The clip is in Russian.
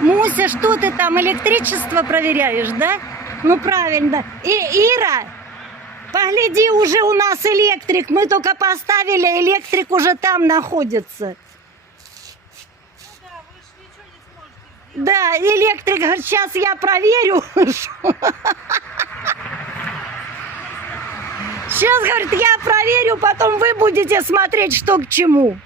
Муся, что ты там, электричество проверяешь, да? Ну, правильно. И Ира, погляди, уже у нас электрик. Мы только поставили, электрик уже там находится. Да, электрик говорит, сейчас я проверю. Сейчас, говорит, я проверю, потом вы будете смотреть, что к чему.